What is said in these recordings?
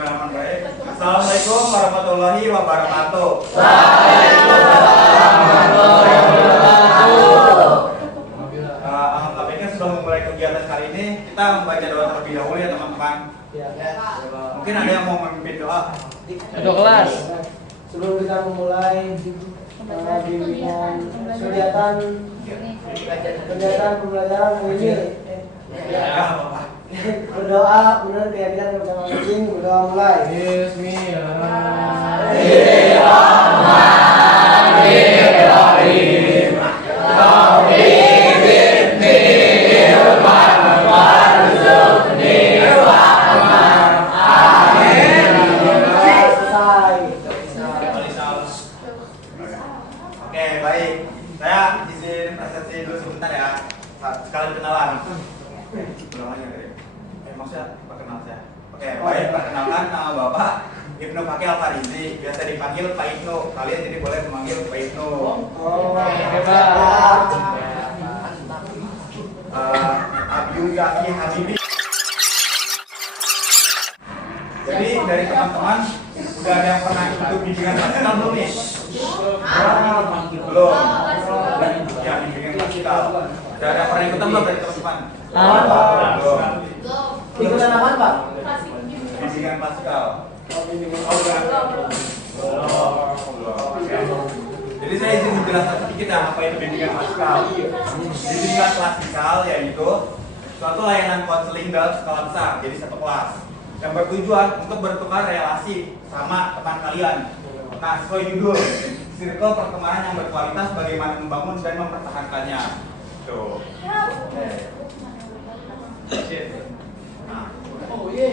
Bismillahirrahmanirrahim. Assalamualaikum warahmatullahi wabarakatuh. Alhamdulillah sudah memulai kegiatan kali ini. Kita membaca doa terlebih dahulu ya teman-teman. Mungkin ada yang mau memimpin doa. Doa kelas. Sebelum kita memulai bimbingan kegiatan pembelajaran ini, berdoa menurut keyakinan masing-masing. Berdoa mulai. Bismillahirrahmanirrahim. Oke, baik. Saya izin presentasi dulu sebentar ya. Sekalian kenalan. Maksudnya perkenal saya. Oke, baik. Perkenalkan nama Bapak Ibnu Fakih Al-Farizi. Biasa dipanggil Pak Ibnu. Kalian jadi boleh memanggil Pak Ibnu. Abdul Ghani Habibi. Jadi dari teman-teman udah ada yang pernah ikut bimbingan paskal belum nih? Belum. Ya, bimbingan paskal. Udah ada pernah ikutan belum dari teman-teman? Belum. Ikutan apa, Pak? Bimbingan paskal. Jadi saya izin menjelaskan sedikit ya apa itu bimbingan paskal. Bimbingan klasikal yaitu suatu layanan konseling dalam skala besar, jadi satu kelas yang bertujuan untuk bertukar relasi sama teman kalian. Nah, sesuai judul, circle pertemanan yang berkualitas, bagaimana membangun dan mempertahankannya. Tuh. Nah,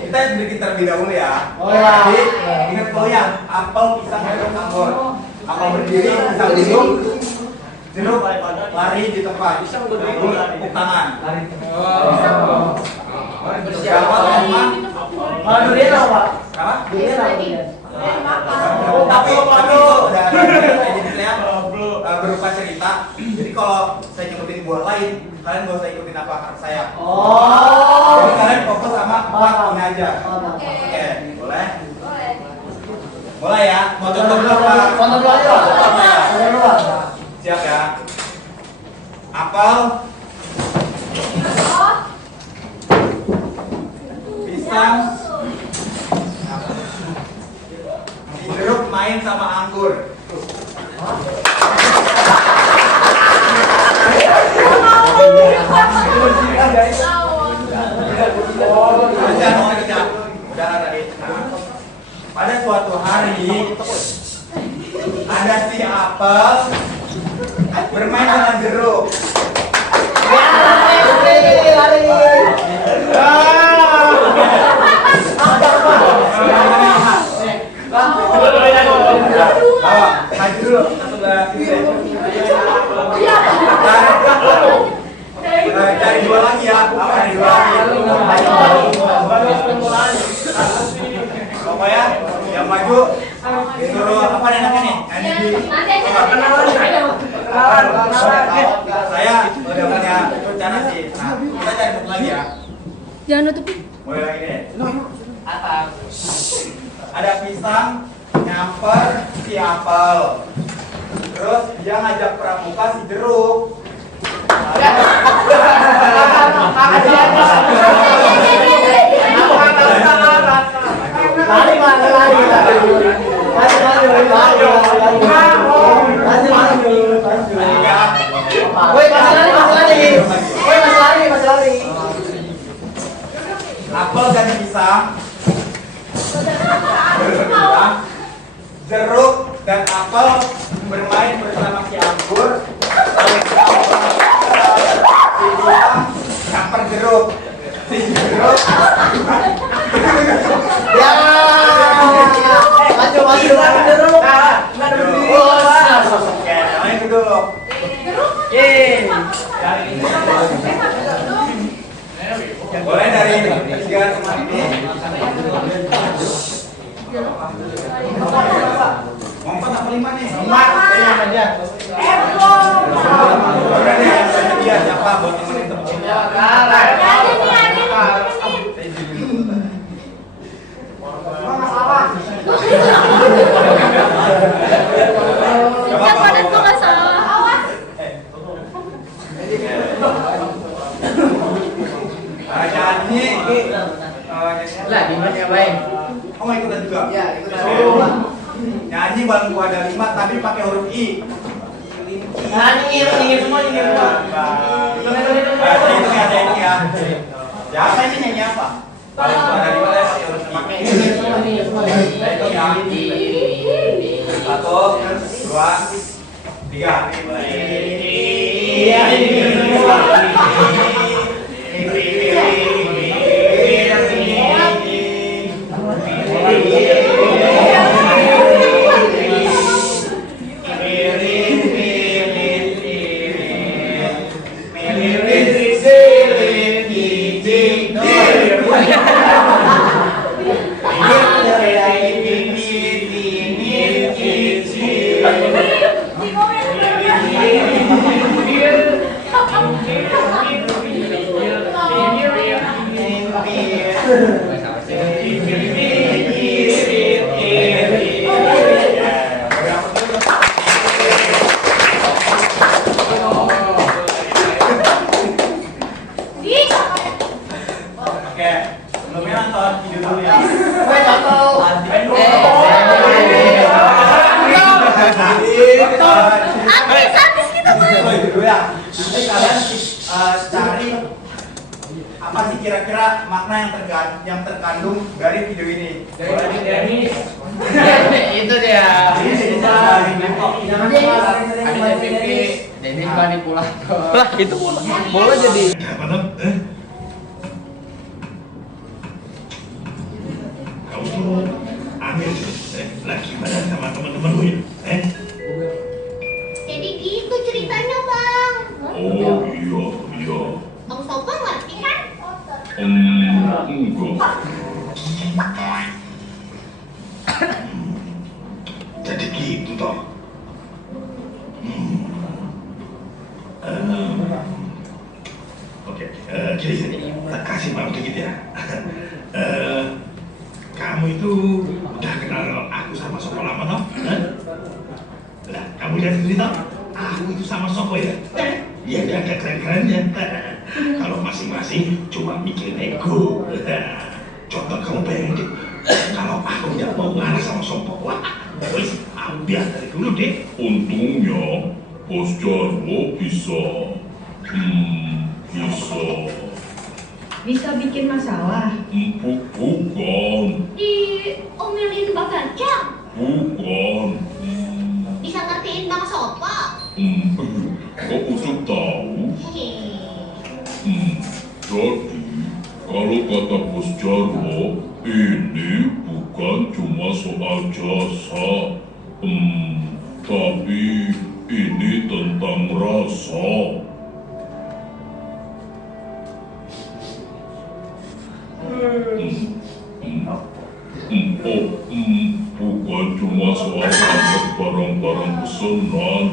kita sedikit terlebih dahulu ya. Jadi ingat dulu ya, apel, pisang, jeruk, anggur. Apel berdiri, pisang duduk, jeruk lari di tempat, anggur tepuk tangan. Siapa teman? Durian apa, Pak? Apa? Durian apa? Tapi udah jadi saya berupa cerita. Jadi kalau saya nyebutin buah lain, kalian gak usah ikutin apa kata saya. Jadi kalian fokus sama empat ini aja. Oke, boleh? Boleh ya? Mau contoh dulu apa? Contoh dulu aja, Pak. Siap ya? Apel, pisang, si jeruk main sama anggur. Udah tadi. Pada suatu hari ada si apel bermain dengan jeruk. Cari dua lagi ya. Cari dua lagi. Pokoknya yang maju disuruh apa namanya nih? Saya udah punya rencana sih. Nah, kita cari satu lagi ya. Jangan nutupin. Mulai lagi nih. Ada pisang nyamper si apel. Terus dia ngajak pramuka si jeruk. Apel dan pisang, jeruk dan apel bermain bersama si anggur. Si pisang campur jeruk, si jeruk. Ya, maju jeruk. Nggak ada berdiri. Oke, namanya duduk. Boleh dari tiga teman ini. Mau 4 apa 5 nih? 5. Udah deh, dia siapa buat temenin temen. Ya baik. Oh mau ikutan juga? Ya, ikutan. Nyanyi bangku ada 5 tapi pakai huruf I. Nah, nyingir semua. Ada itu ya. Siapa ini nyanyi apa? Bangku ada 5 tapi pakai huruf I. Nah, itu ya. 1, 2, Oke, sebelumnya nonton video dulu ya. Habis kita Oh, itu dulu ya. Nanti kalian cari apa sih kira-kira makna yang terkandung dari video ini. Itu dia. Jangan Ada pipi, Denis manipulator. Lah itu bola jadi Kamu tuh ambil lagi pada sama teman-temanmu ya? Jadi gitu ceritanya bang. Oh iya. Bang Sopo ngerti kan? Enggak. Jadi gitu toh. Oke, gini, tak kasih maaf dikit ya. Kamu itu udah kenal aku sama Sopo lama toh? Nah, kamu lihat sendiri toh? Aku itu sama Sopo ya? Iya, dia ada keren-kerennya. Kalau masing-masing cuma mikirin ego. Contoh kamu bayangin deh, kalau aku nggak mau ngalah sama Sopo, wah, wis ambil dari dulu deh. Untungnya Bos Jarwo bisa Bisa bikin masalah. bukan Diomelin Bang Gancang. bukan Bisa ngertiin Bang Sopo. kok Ucup tahu? Hehehe. Jadi kalau kata Bos Jarwo ini bukan cuma soal jasa, tapi ini tentang rasa. Bukan cuma soal antar barang-barang pesanan,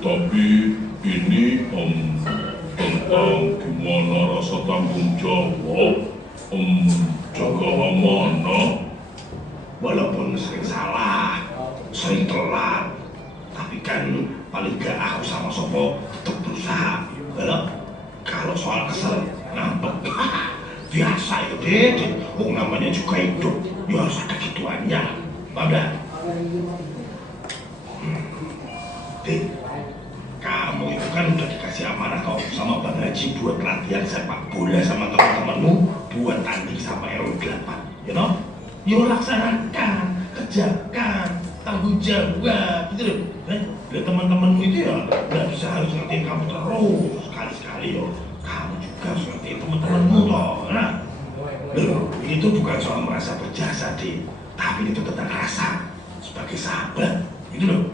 tapi ini tentang gimana rasa tanggung jawab, jaga amanah. Walaupun sering salah, sering telat, tapi kan paling gak aku sama Sopo tetap berusaha. Kalau soal kesel, ngambek, biasa itu deh. Namanya juga hidup, ya harus ada gituannya. Bangga. Kamu itu kan udah dikasih amanah kok sama Bang Haji buat latihan sepak bola sama teman-temanmu buat tanding sama RO8, you know? Yo laksanakan, kerjakan, tanggung jawab, gitu loh. Dan teman-temanmu itu ya nggak bisa harus ngertiin kamu terus, sekali-sekali yo. Kamu juga harus ngertiin teman-temanmu toh, nah. Loh, itu bukan soal merasa berjasa, Dik, tapi itu tentang rasa sebagai sahabat, gitu loh.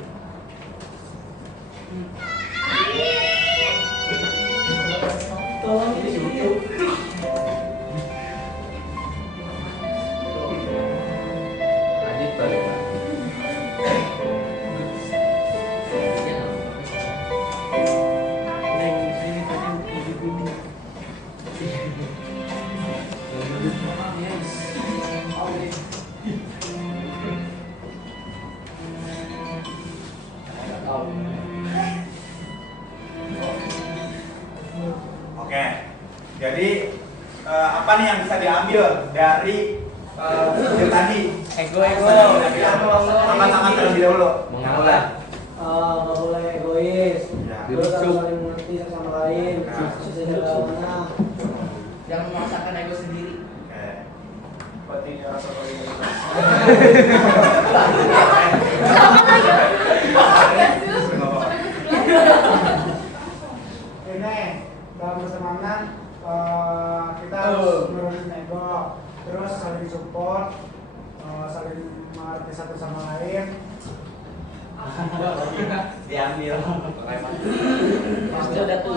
Adit balik. Oke, jadi apa nih yang bisa diambil dari Yang tadi. Ego. Tangan terlebih dahulu. Mengalah. Nggak boleh egois. Ya. Terus harus saling mengerti satu sama lain. Susah jaga mana. Jangan memaksakan ego sendiri. Oke. Pentingnya rasa solidaritas. Ini dalam pertemanan kita harus nurunin ego, terus saling support, saling mengerti satu sama lain. Diambil. Sudah tuh.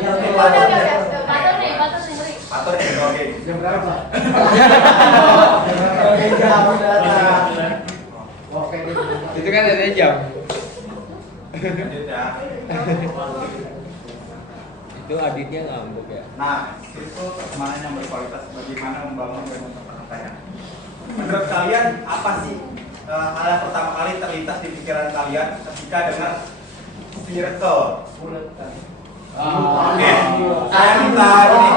Batur nih. Oke. Jam berapa? Oke. Itu kan ada jam. Lanjut ya. Itu Aditnya ngambek ya. Nah, itu pertemanan yang berkualitas, bagaimana membangun dan memperkaya. Menurut kalian apa sih hal yang pertama kali terlintas di pikiran kalian ketika dengar circle? Oke, saya minta ini.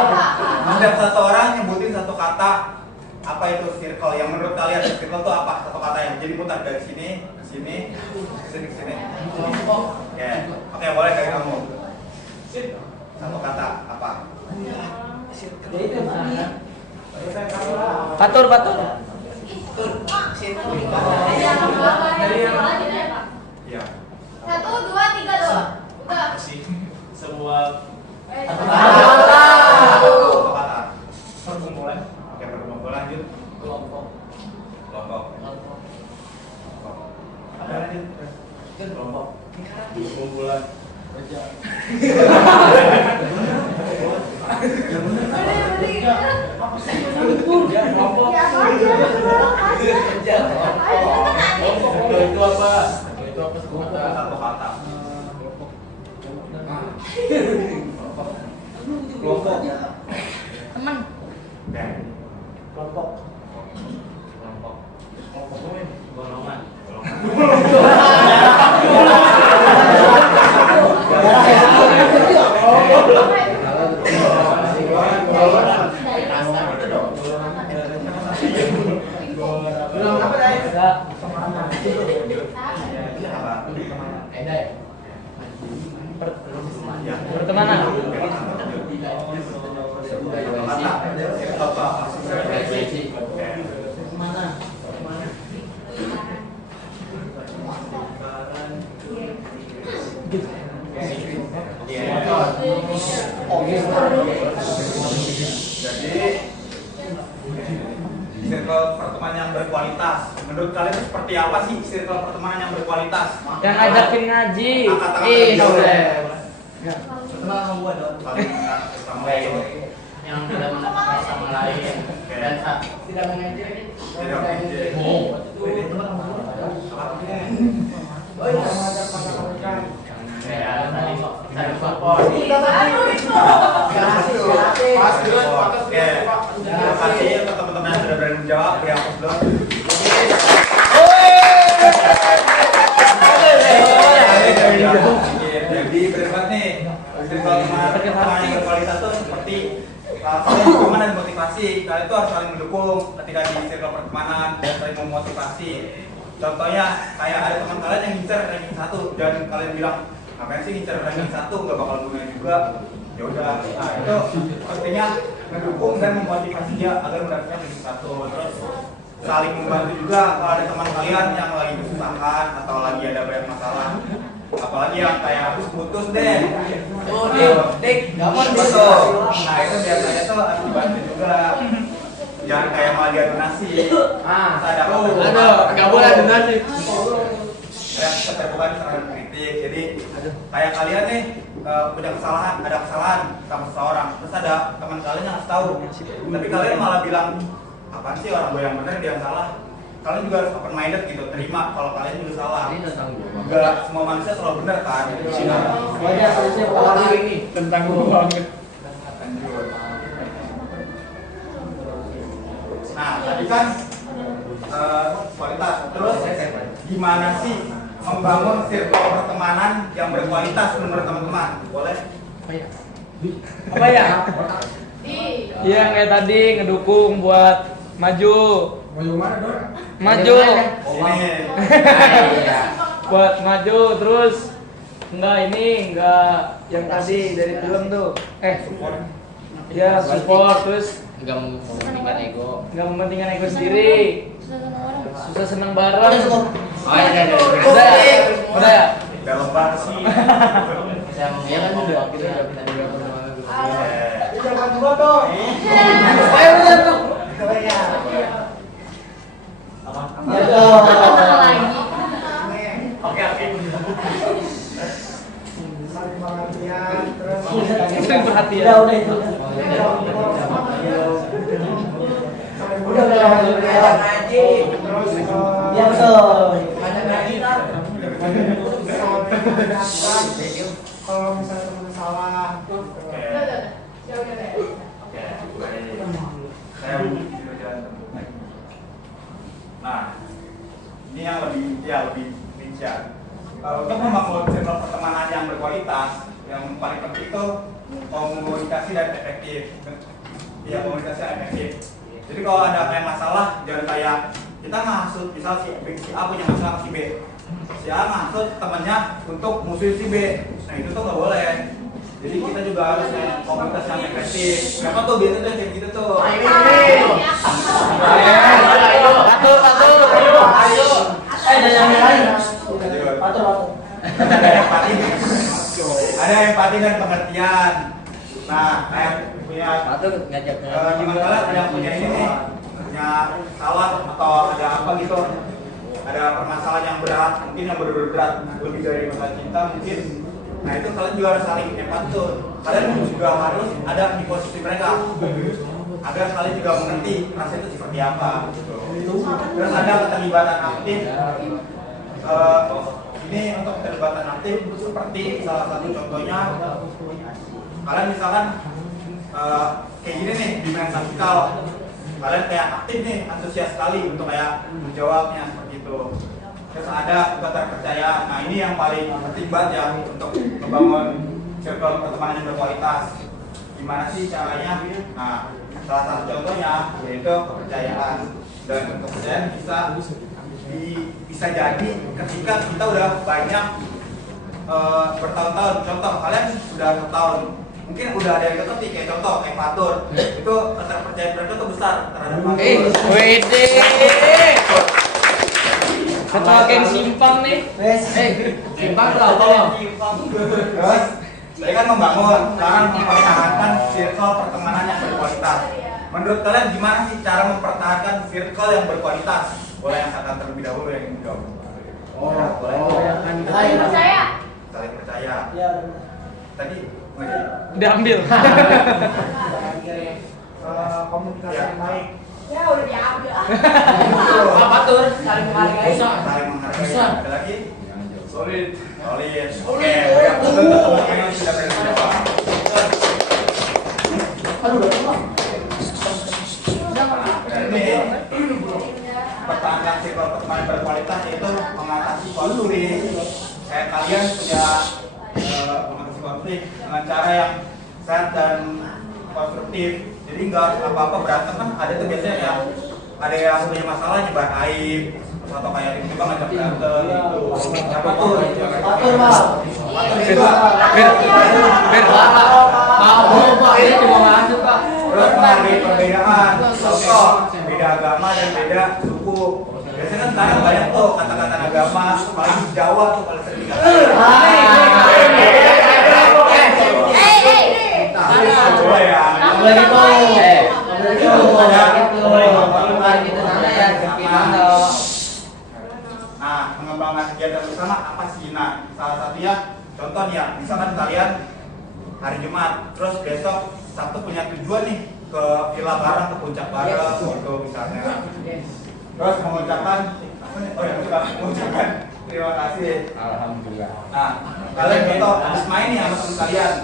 Ada satu orang nyebutin satu kata, apa itu circle? Yang menurut kalian circle itu apa? Satu kata yang jadi putar dari sini ke sini, ke sini ke sini. Oke, boleh dari kamu. Satu kata apa? Batur. Iya. 1, 2, 3 doang. Udah. Semua Satu kata. perkumpulan Oke, perkumpulan lanjut. kelompok Kelompok. apa lanjut? Kelompok perkumpulan kerja kelompok itu apa? Itu apa sebutan? Satu kata. Kelompok. Teman. Oke. Kelompok. Kelompok golongan. Pertemanan. Jadi circle pertemanan yang berkualitas. Menurut kalian itu seperti apa sih circle pertemanan yang berkualitas? Yang ngajakin ngaji. Angkat tangan Ih, terlebih dahulu. boleh. Pertemanan sama gua dong. Saling mengenal sama lain. Yang tidak mengenal sama lain dan tidak mengejek. Tidak mengejek. Ya, tadi saling support. Oke, terima kasih untuk teman-teman yang sudah berani menjawab. Yang belum. Jadi berdebat nih, circle pertemanan yang berkualitas itu seperti saling dukungan dan motivasi. Kalian tuh harus saling mendukung ketika di circle pertemanan dan saling memotivasi. Contohnya kayak ada teman kalian yang ngincer ranking 1 dan kalian bilang ngapain sih ngincer ranking 1, nggak bakal guna juga. Ya udah, nah itu pastinya mendukung dan memotivasi dia agar mendapatkan ranking 1. Terus saling membantu juga kalau ada teman kalian yang lagi kesusahan atau lagi ada banyak masalah, apalagi yang kayak habis putus deh. Oh, Dik, gampang Betul. Nah itu biasanya tuh harus dibantu juga. Jangan kayak malah dia donasi. Ada nggak boleh donasi. Keterbukaan terhadap kritik. Jadi kayak kalian nih punya kesalahan, ada kesalahan sama seseorang, terus ada teman kalian yang harus tahu, tapi kalian malah bilang apaan sih orang gue yang benar dia yang salah. Kalian juga harus open minded gitu, terima kalau kalian juga salah. Enggak semua manusia selalu benar kan. Banyak harusnya orang ini tentang gue banget. Nah, tadi kan kualitas. Terus gimana sih membangun circle pertemanan yang berkualitas menurut teman-teman? Boleh? Apa ya? Iya, kayak tadi ngedukung buat maju, Mau yang mana dong? Maju. Ini. Iya. Buat maju terus. Enggak ini, enggak yang tadi dari film tuh. Ya support terus Enggak mementingkan ego. enggak mementingkan ego sendiri. Susah senang bareng. Oh iya. Udah ya? Udah ya? Dalam banget sih. Ya kan udah kita udah Ini jangan dua dong. Ayo udah tuh. Ya dong. Oke. Saling pengertian, terus Saling perhatian. Udah itu. Udah. terus Ya betul. kalau misalnya teman salah Nah, ini yang lebih bijak. Untuk membangun circle pertemanan yang berkualitas, yang paling penting itu komunikasi dan efektif. Ya, komunikasi yang efektif. Jadi kalau ada kayak masalah, jangan kayak kita ngasut, misal si A punya masalah si B. Si A ngasut temannya untuk musuhin si B. Nah itu tuh nggak boleh. Jadi kita juga harus komunikasi yang efektif. Kenapa tuh biasanya tuh kayak gitu tuh? Ayo. Dan yang lain. Patur. Ada empati dan pengertian. Nah, kayak punya Patut ngajak gimana kalian yang punya ini nih, punya salah atau ada apa gitu, ada permasalahan yang berat, mungkin yang berat lebih dari masalah cinta mungkin. Nah itu kalian juga harus saling empati tuh. Kalian juga harus ada di posisi mereka agar kalian juga mengerti rasa itu seperti apa. Terus ada keterlibatan aktif. Ini untuk keterlibatan aktif seperti salah satu contohnya, kalian misalkan kayak gini nih di main taktikal, kalian kayak aktif nih, antusias sekali untuk kayak menjawabnya seperti itu. Terus ada keterpercayaan. Nah ini yang paling penting banget ya untuk membangun circle pertemanan yang berkualitas. Gimana sih caranya? Nah salah satu contohnya yaitu kepercayaan. Dan kepercayaan bisa jadi ketika kita udah banyak bertahun-tahun. Contoh kalian sudah setahun, mungkin udah ada yang ketik kayak contoh kayak Fatur, itu keterpercayaan mereka tuh besar terhadap Fatur. Wede. Ketua geng simpang nih. Wes. Simpang tuh apa? Terus saya kan membangun, sekarang mempertahankan circle pertemanan yang berkualitas. Menurut kalian gimana sih cara mempertahankan circle yang berkualitas? Boleh yang kata terlebih dahulu yang ini jawab. Saling percaya. Saling percaya. Ya. Tadi Diambil. komunikasi yang baik. Ya udah diambil. Apa tuh? Saling menghargai. saling menghargai. Bisa. Ada lagi? Solid. Solid. Oke, udah teman-teman yang sudah berani jawab. Dan ini pertahankan circle pertemanan berkualitas yaitu mengatasi konflik. Kayak kalian punya mengatasi konflik dengan cara yang sehat dan konstruktif. Jadi nggak apa-apa berantem kan ada tuh biasanya yang ada yang punya masalah nyebar aib atau kayak tiba-tiba ngajak berantem gitu. Siapa tuh? Patur, Pak. Patur itu. Pak, ini cuma masuk, Pak. Terus menghargai perbedaan. Contoh, beda agama dan beda suku. Biasanya kan sekarang banyak tuh kata-kata agama, paling di Jawa tuh paling sering dikatakan. Coba ya. Nah, mengembangkan kegiatan bersama apa sih? Nah, salah satunya contoh nih ya, misalkan kalian hari Jumat, terus besok Sabtu punya tujuan nih ke villa bareng, ke puncak bareng, gitu misalnya. Terus mengucapkan, mengucapkan terima kasih. Alhamdulillah. Nah, kalian contoh habis main nih sama teman kalian,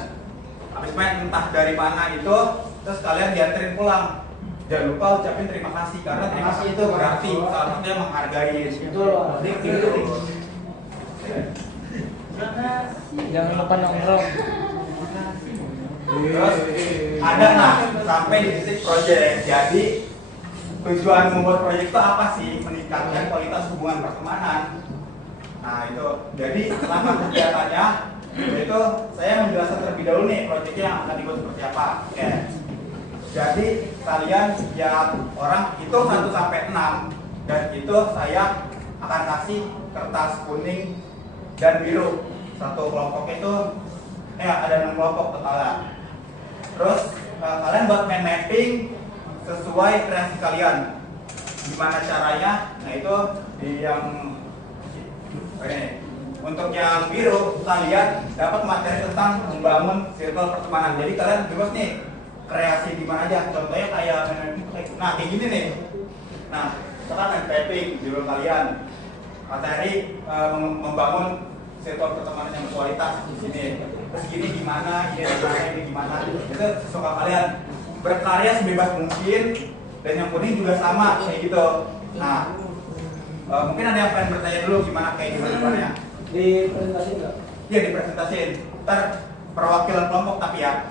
habis main entah dari mana itu, terus kalian dianterin pulang. Jangan lupa ucapin terima kasih karena terima kasih itu berarti salah satunya menghargai. Betul, Pak. Jangan lupa nongkrong. Terus ada nah sampai di titik project. Jadi tujuan membuat proyek itu apa sih? Meningkatkan kualitas hubungan pertemanan. Nah itu, jadi selama kegiatannya itu saya menjelaskan terlebih dahulu nih proyeknya yang akan dibuat seperti apa. Oke. Jadi kalian yang orang itu 1 sampai 6 dan itu saya akan kasih kertas kuning dan biru. Satu kelompok itu ada 6 kelompok totalnya. Terus kalian buat mind mapping sesuai kreasi kalian. Gimana caranya? Nah itu di yang untuk yang biru kalian dapat materi tentang membangun circle pertemanan. Jadi kalian bebas nih kreasi di mana aja. Contohnya kayak nah kayak gini nih. Nah, sekarang mapping biru kalian materi membangun circle pertemanan yang berkualitas di sini. Terus gini gimana, ini gimana. Itu sesuka kalian berkarya sebebas mungkin dan yang kuning juga sama kayak gitu. Nah, mungkin ada yang pengen bertanya dulu gimana kayak gimana. Di presentasi enggak? Iya dipresentasiin. Ntar perwakilan kelompok tapi ya.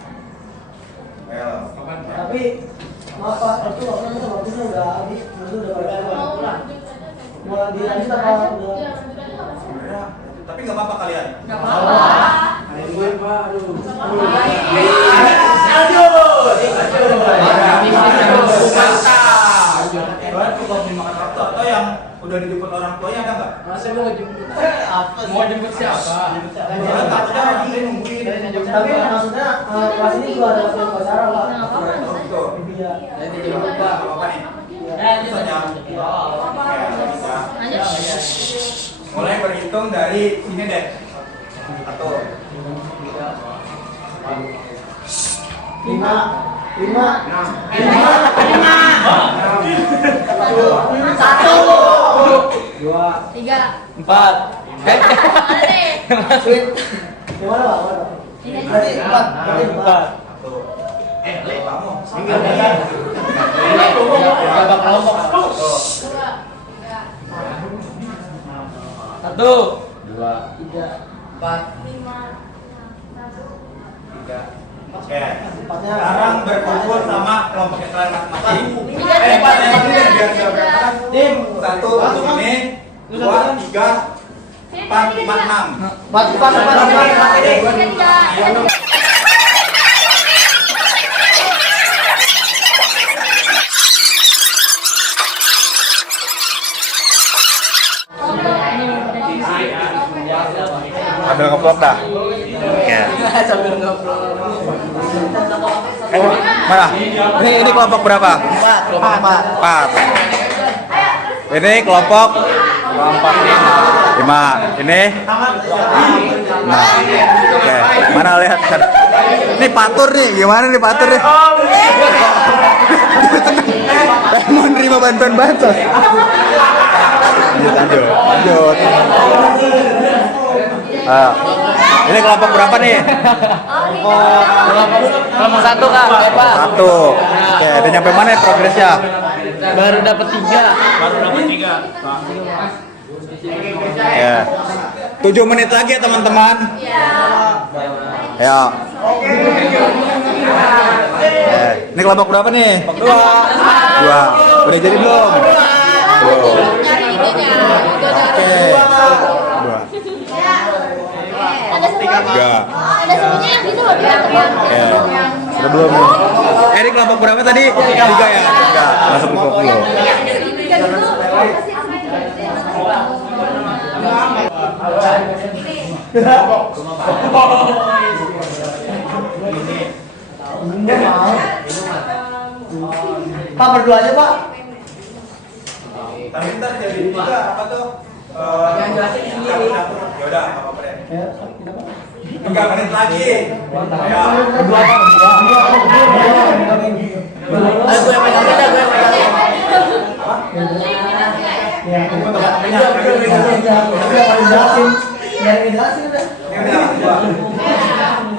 Tapi maaf Pak, itu waktunya udah habis, udah pada mau dilanjut apa udah? Tapi nggak apa-apa kalian. Nggak apa-apa. Nungguin Pak, aduh. Cukup dimakan waktu atau yang udah dijemput orang tuanya ada nggak? Masa mau jemput? Mau jemput siapa? Takutnya orang ini nungguin. Tapi maksudnya kelas ini juga ada acara Pak. Betul. Iya. Nanti jemput Pak. Apa nih? Mulai berhitung dari sini deh. 1, 5 2 3 4. Gimana Pak? Ini Berarti 4. Berarti 4. kamu. Babak kelompok. 1, 2, 3, 4. 3. Oke. Sekarang berkumpul sama kelompok yang kalian masing-masing. Tim 1 ini 2, 3, 4, 5, 6. Ambil ngeplok dah. Oke. Sambil ngobrol. Mana? Ini kelompok berapa? 4. Ini kelompok 5. Ini? Nah. Oke. Mana lihat? Ini patur nih. Gimana nih patur nih? Mau nerima bantuan. Lanjut. Ini kelompok berapa nih? Kelompok 1 Kak, Pak. 1. Oke, udah nyampe mana ya progresnya? Baru dapat 3. Ya. 7 menit lagi ya teman-teman. Ya. Ini kelompok berapa nih? 2. Udah jadi belum? Belum. Oke. 2. Ada semuanya yang itu loh dia. Oke. Sudah belum? Ini kelompok berapa tadi? 3 ya? 3. Masuk kelompok dulu. Pak berdua aja Pak. Tapi ntar jadi juga apa tuh? Yang jelasin sendiri. Ya udah, apa-apa deh. Ya, 3 menit lagi. Ya. berdua Pak, berdua. Gue yang pegang beda, gue yang pegang. Ya, udah jelasin. Yang jelasin udah. Ini udah.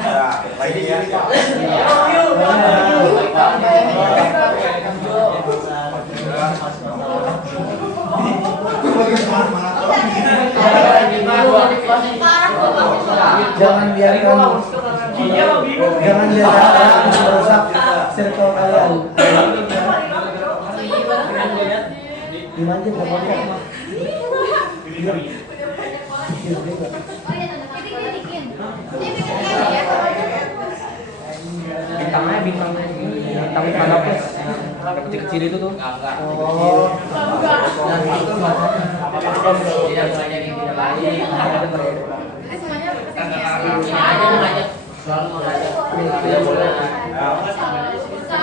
Ya, lagi ya. Jangan biarkan merusak circle kalian. Dimanjin ke podcast mah. Bintangnya bintang apa? Yang kecil-kecil itu tuh. Oh. Tidak belajar yang tidak baik. Aja mengajak, selalu mengajak. Tidak boleh. 2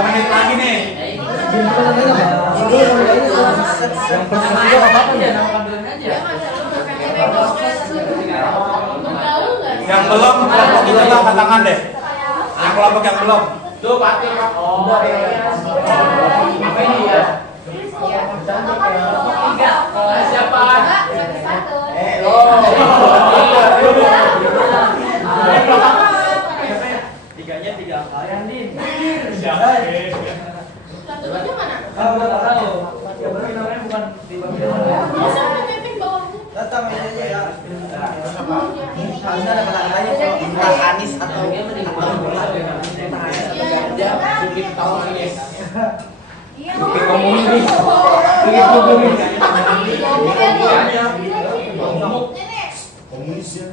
menit lagi nih. Ini yang pesan juga apa apa ya? Yang belum kelompok itu angkat tangan deh. Yang kelompok yang belum. Tuh pasti. Oh. Apa ini ya? Siapa? Tiganya 3 angka. Yandin. Siapa? Enggak tahu. Yang benar namanya bukan di bawah. Datang aja ya. Harusnya ada kata-katanya kalau Anis atau Sedikit tahu ini. Komunis. Komunis ya.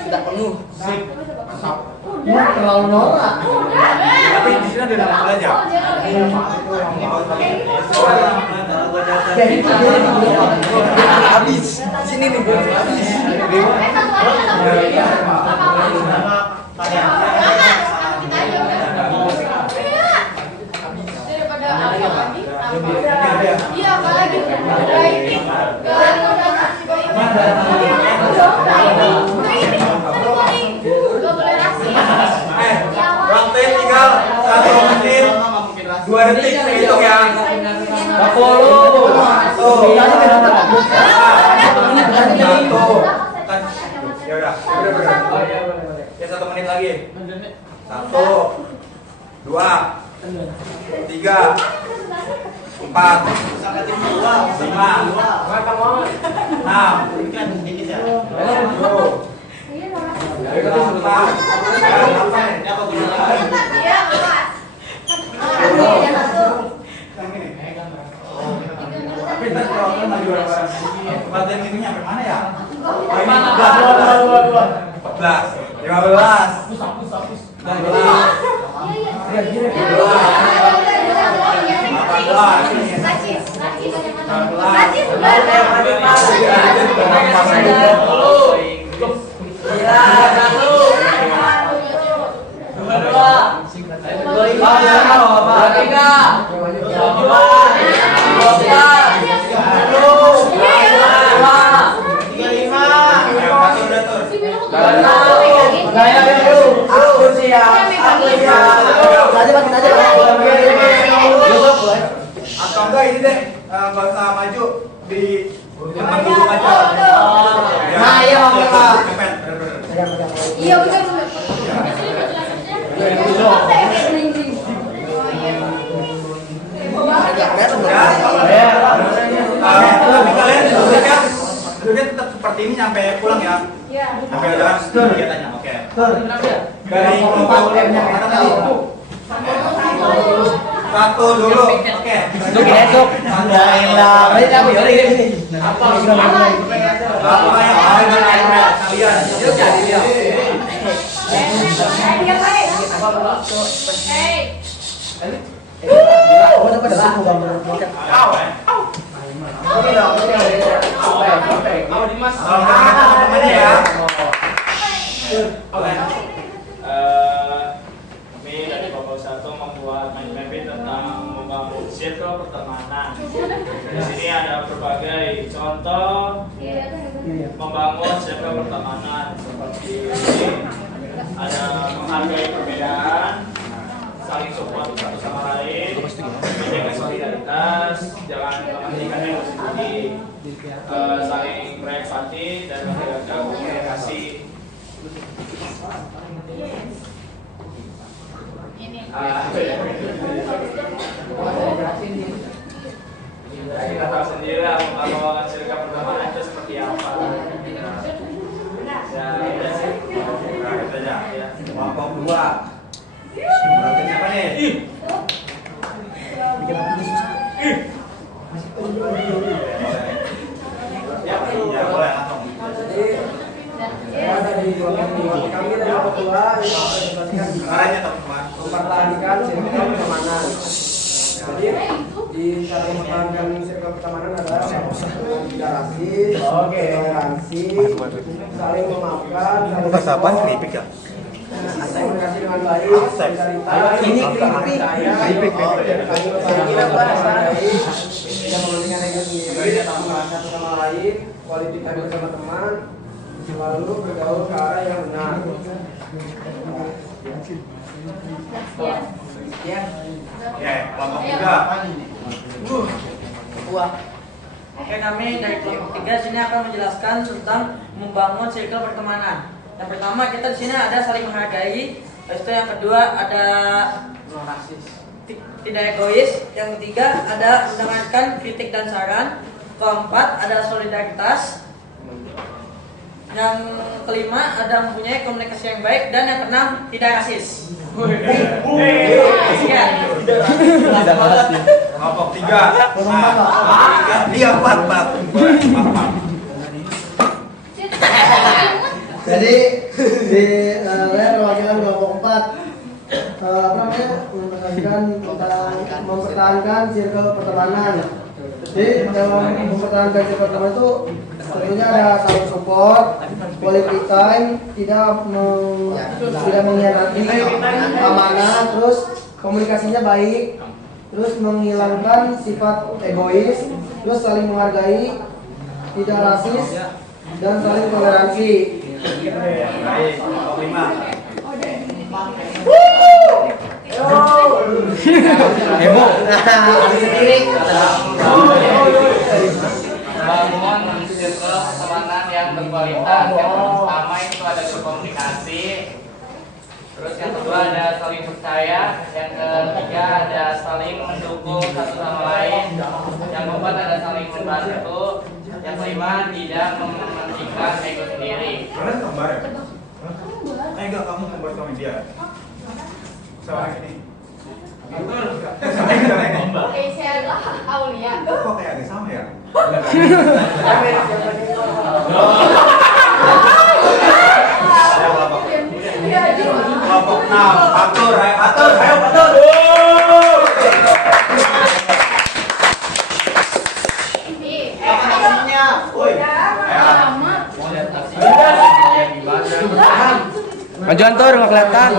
Sudah penuh. Sip. Wah, terlalu norak. Tapi di sini ada nama belajar. Jadi habis. Sini nih gue habis. Iya, apalagi Waktunya tinggal 1 menit 2 detik saya hitung ya. 40. Ya udah, ya 1 menit lagi. 1, 2, 3, 4, 5, 6, 7, 8, ini nyampe mana ya? 14, 15, atau enggak ini deh nggak usah maju di depan dulu aja. Nah, iya, Pak. Iya, benar. Tapi kalian duduknya tetap seperti ini sampai pulang ya. Sampai jalan kegiatannya. Oke. Dari kelompok yang satu dulu. Oke. Apa yang ada dengan kalian? Teman-temannya ya. Oke. Kami dari Bapak Satu membuat mind mapping tentang membangun circle pertemanan. Di sini ada berbagai contoh membangun circle pertemanan seperti ini. Ada menghargai perbedaan, saling support satu sama lain, menjaga solidaritas, jangan mementingkan ego sendiri, saling berempati dan menjaga komunikasi. Kita tahu sendiri lah pengembangan circle pertemanan itu seperti apa. Ya, udah sih. Nah, itu aja. Ya. Kelompok 2. Berarti siapa nih? Ya, boleh langsung. Ada di kami dari ketua Caranya teman-teman. mempertahankan circle pertemanan. Jadi di cara mempertahankan circle pertemanan adalah tidak rasis, toleransi, saling memaafkan, saling ya? komunikasi dengan baik, solidaritas, Ini yang mementingkan ego sendiri, satu sama lain, quality time bersama teman, selalu bergaul ke arah yang benar. Ya, kelompok 3. Oke, kami dari kelompok 3 sini akan menjelaskan tentang membangun circle pertemanan. Yang pertama, kita di sini ada saling menghargai. Habis itu yang kedua ada tidak egois. Yang ketiga ada mendengarkan kritik dan saran. Keempat ada solidaritas. Yang kelima ada mempunyai komunikasi yang baik, dan yang keenam tidak rasis. Kelompok 3. Dia 4. Jadi di saya perwakilan kelompok 4 mempertahankan circle pertemanan. Jadi dalam mempertahankan circle pertemanan itu tentunya ada saling support, quality time, tidak mengkhianati amanah, terus komunikasinya baik, terus menghilangkan sifat egois, terus saling menghargai, tidak rasis, dan saling toleransi. Baik, kelompok 5. Heboh. Bangun circle pertemanan yang berkualitas. Yang pertama itu ada berkomunikasi. Terus yang kedua ada saling percaya. Yang ketiga ada saling mendukung satu sama lain. Yang keempat ada saling membantu. Yang kelima tidak mementingkan ego sendiri. Kalian kembar ya? Enggak, kamu kembar sama dia. Sama ini. Oke, saya adalah Aulia. Kok kayak ada sama ya? Kelompok 6. Atur, ayo atur. Majuan tuh, nggak kelihatan.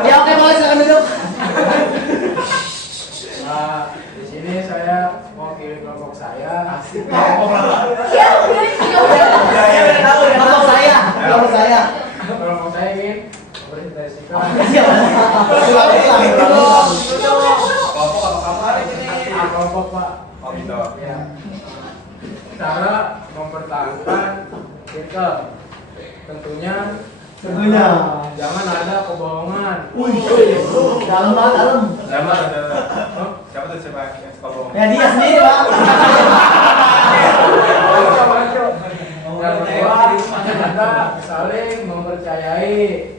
Ya oke, boleh silakan duduk. Di sini saya mewakili kelompok saya. Kelompok saya. Kelompok saya ingin mempresentasikan Kelompok apa kamu hari ini? kelompok Pak. Oh gitu. Ya. Cara mempertahankan circle. Tentunya jangan ada kebohongan. Dalam banget, dalam. Siapa tuh siapa yang suka bohong? Ya dia sendiri, Pak. Yang kedua ada saling mempercayai.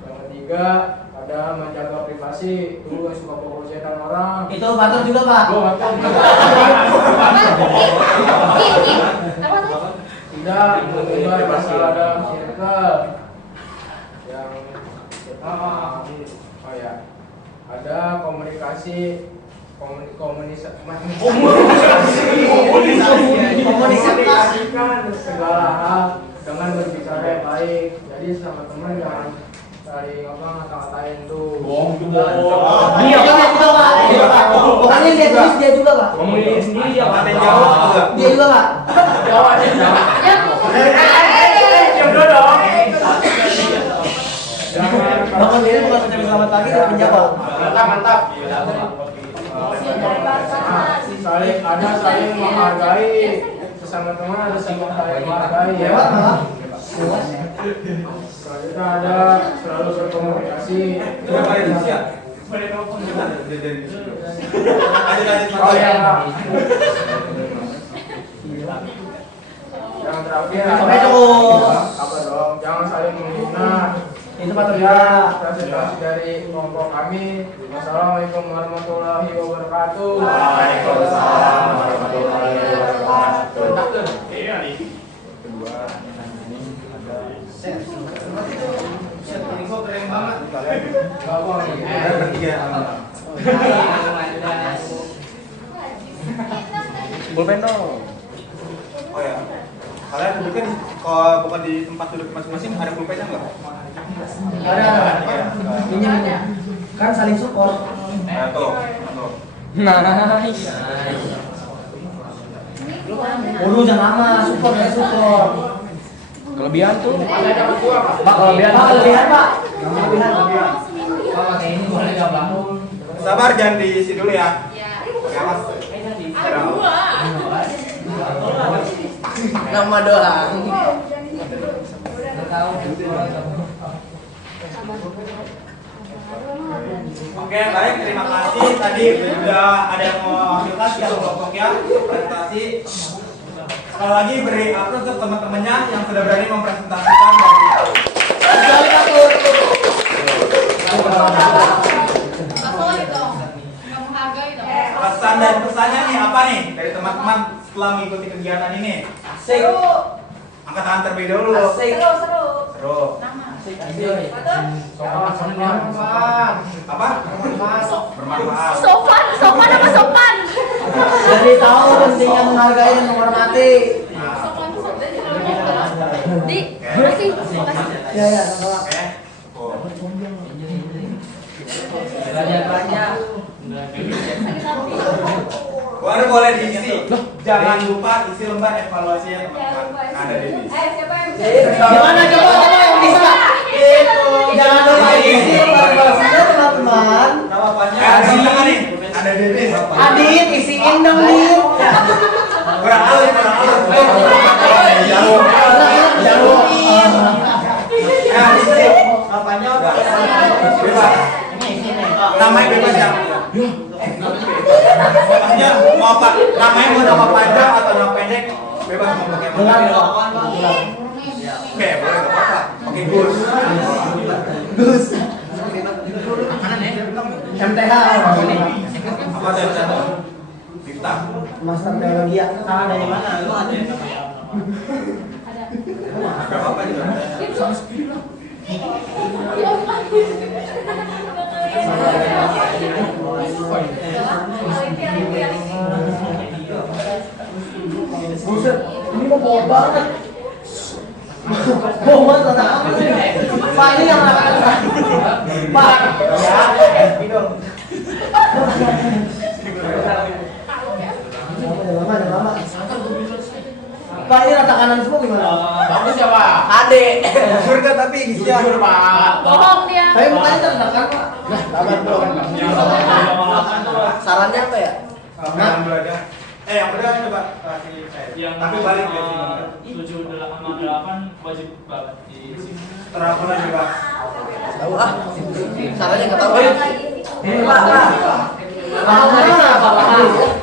Yang ketiga ada menjaga privasi. Dulu yang suka bohong setan orang. Itu batur juga, Pak. Tidak menyebar masalah dalam circle. Yang ada komunikasi komunikasikan segala hal dengan berbicara yang baik. Jadi sama teman jangan saling ngata-ngatain tuh. Bohong juga. Dia juga, Pak. Pokoknya dia juga, Pak. Ngomongin sendiri ya, Pak. Jawab juga. Dia juga, Pak. Jawab. Diam dulu dong. Bahkan dia bukan selamat pagi, dia penjawab. Mantap. pokoknya saling menghargai sesama teman, harus saling menghargai ya. Selanjutnya ada selalu berkomunikasi. Berapa edisi ya? Oh ya. Yang terakhir apa dong? Jangan saling menghina. Itu patutnya. Presentasi dari kelompok kami. Wassalamualaikum warahmatullahi wabarakatuh. Waalaikumsalam warahmatullahi wabarakatuh. Iya nih. Keren banget. Pulpen dong. Oh ya. Kalian duduknya kalau bukan di tempat duduk masing-masing ada pulpennya nggak? Ada. Ini kan saling support. Tuh. Nice. Waduh jangan lama, support ya support. Kelebihan tuh. Pak kelebihan Pak. Kelebihan. Sabar, jangan diisi dulu ya. Oke, Mas. Nama doang. Oke, baik, terima kasih. Tadi sudah ada yang mewakilkan ya kelompoknya presentasi. Sekali lagi beri aplaus untuk teman-temannya yang sudah berani mempresentasikan pesan dan pesannya nih apa nih dari teman-teman setelah mengikuti kegiatan ini? Asik. Angkat tangan terlebih dahulu. Asik. Seru. Apa? Bermanfaat. Sopan apa sopan? Jadi tahu pentingnya menghargai dan menghormati. Di, makasih. Ya. Oke. Baru boleh diisi. Jangan lupa isi lembar evaluasi ya teman-teman. Ada di sini. Gimana coba yang bisa? Jangan lupa isi lembar evaluasinya teman-teman. Nama panjang. Ada di tangan nih. Ada di sini. Adit isiin dong Dit. Kurang halus. Jauh. Isi. Apanya? Bebas. Namanya bebas ya. Maksudnya mau apa? Namanya mau nama panjang atau nama pendek? Bebas mau pakai mana? Oke, boleh nggak apa-apa. Oke, Gus. MTH. Apa tadi? Dikta. Master teologi ya. Dari mana? Berapa apa juga? Buset, ini mau bawa banget. Bawa banget anak aku. Pak ini yang anak Pak. Ya, Jangan lama. Pak ini rata kanan semua gimana? Bagus ya Pak. Ade. Surga tapi bisa. Jujur Pak. Bohong dia. Tapi mukanya tertekan Pak. Sabar bro. Sarannya apa ya? Yang dulu aja. Yang udah coba kasih saya. Yang Tapi balik ya sini. 7 sama 8 wajib banget di sini. Terapuran juga. Tahu ah. Sarannya nggak tahu. Pak.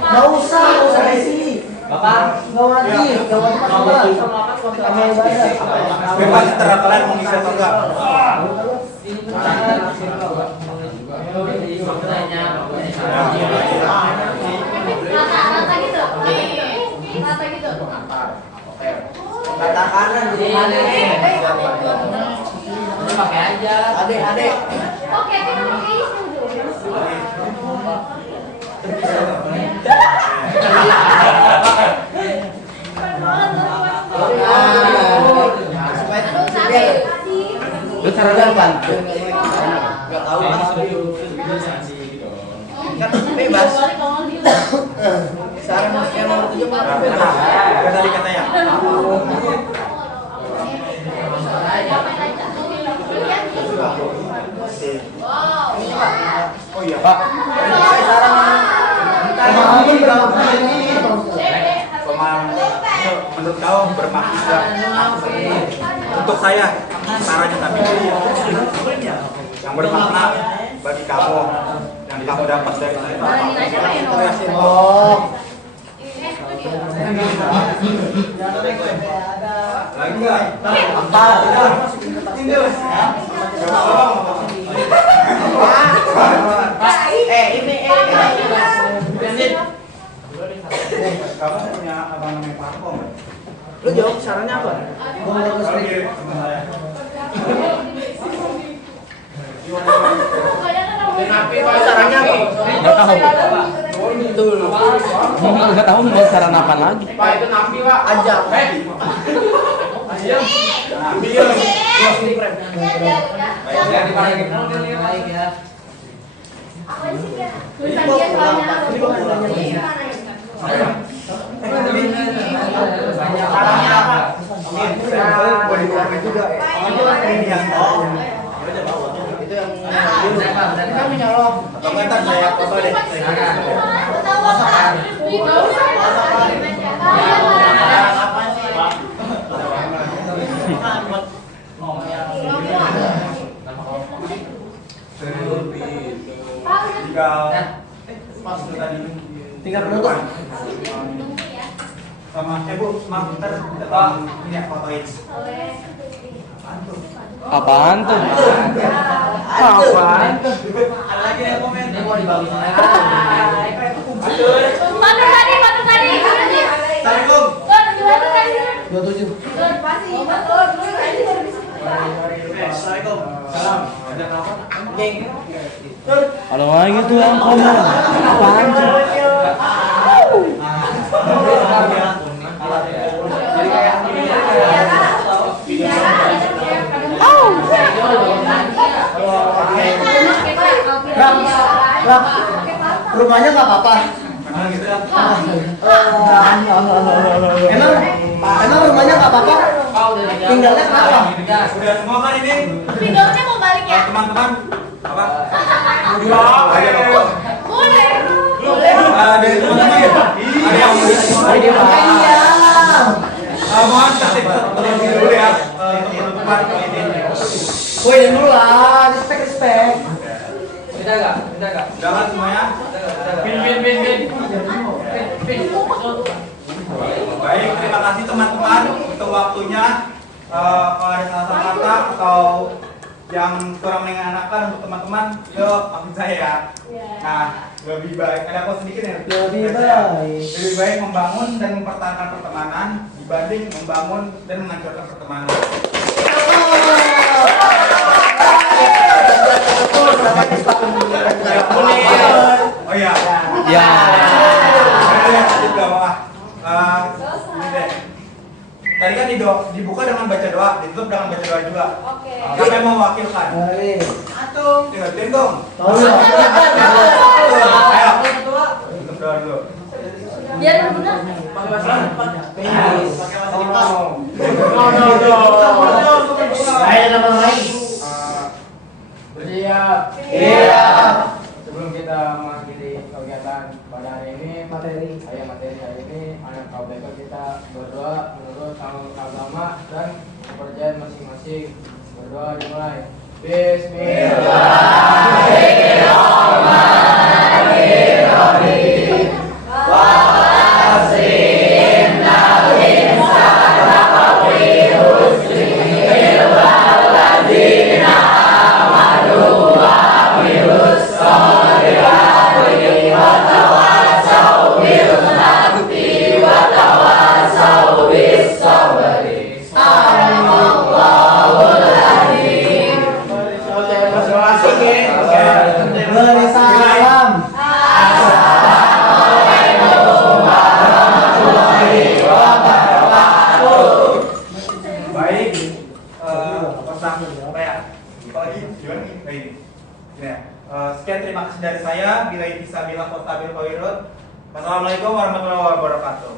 Nggak usah isi. Bapak, nggak wajib Pak. Sama ibadah. Bebas terhadap kalian mau ngisi atau enggak. Rata gitu. Rata gitu. Kata kanan jadi ade. Pakai aja. Ade. Oke, kita pakai isi dulu. Lu cara gampang. Enggak tahu kan. Kan bebas. Saran yang nomor 7 Pak. Apa tadi katanya? Oh iya. Pak. Pemahaman berapa menurut kau bermakna untuk saya caranya tapi yang bermakna bagi kamu yang kamu dapat dari saya. Oh. Lagi nggak? Kamu punya abang namanya Parko nggak? Lu jawab sarannya apa? Sarannya apa? Nggak tahu mau saran apa lagi. Pak itu napi pak. Ajak. Baik ya. Tulisan dia soalnya apa? Caranya apa? Kami nyolong. Komentar saya foto deh. Tinggal penutup. Sama Bu, maaf ntar ini ya fotoin. Apaan tuh? Apaan tuh? Lagi yang komen. Ini mau dibagusin lagi. Matu tadi. Assalamualaikum. 27. Assalamualaikum. Salam. Ada apa? Kalau lagi tuh yang komen. Apaan tuh? Rumahnya nggak apa-apa. Emang rumahnya nggak apa-apa? Tinggalnya kenapa? Sudah semua kan ini? Videonya mau balik ya? Teman-teman apa? Boleh. Dari teman-teman ya? Ada yang Iya. mohon kasih terlebih dulu ya. Penutupan kali ini. Woi, dulu lah. Respect. Bisa nggak? Jangan semuanya. Bin. Baik, terima kasih teman-teman untuk waktunya. Kalau ada salah kata atau yang kurang mengenakan untuk teman-teman, yuk maafin saya ya. Nah, lebih baik ada kok sedikit ya. Lebih baik membangun dan mempertahankan pertemanan dibanding membangun dan menghancurkan pertemanan. Oh iya. Ya. Ini deh. Tadi kan dibuka dengan baca doa, ditutup dengan baca doa juga. Oke. Siapa yang mewakilkan? Tinggal dong. Ayo. Tutup doa dulu. Biar benar. Ayo nama lagi. Bersiap. Iya. Sebelum kita mengakhiri kegiatan pada hari ini, materi hari ini, anak KBK kita berdoa menurut agama dan kepercayaan masing-masing. Berdoa dimulai. Bismillahirrahmanirrahim. Beri salam. Baik. Pesan apa ya? Apalagi gimana nih? Baik. Ini ya. Sekian terima kasih dari saya. Bila bisa bilang Wassalamualaikum warahmatullahi wabarakatuh.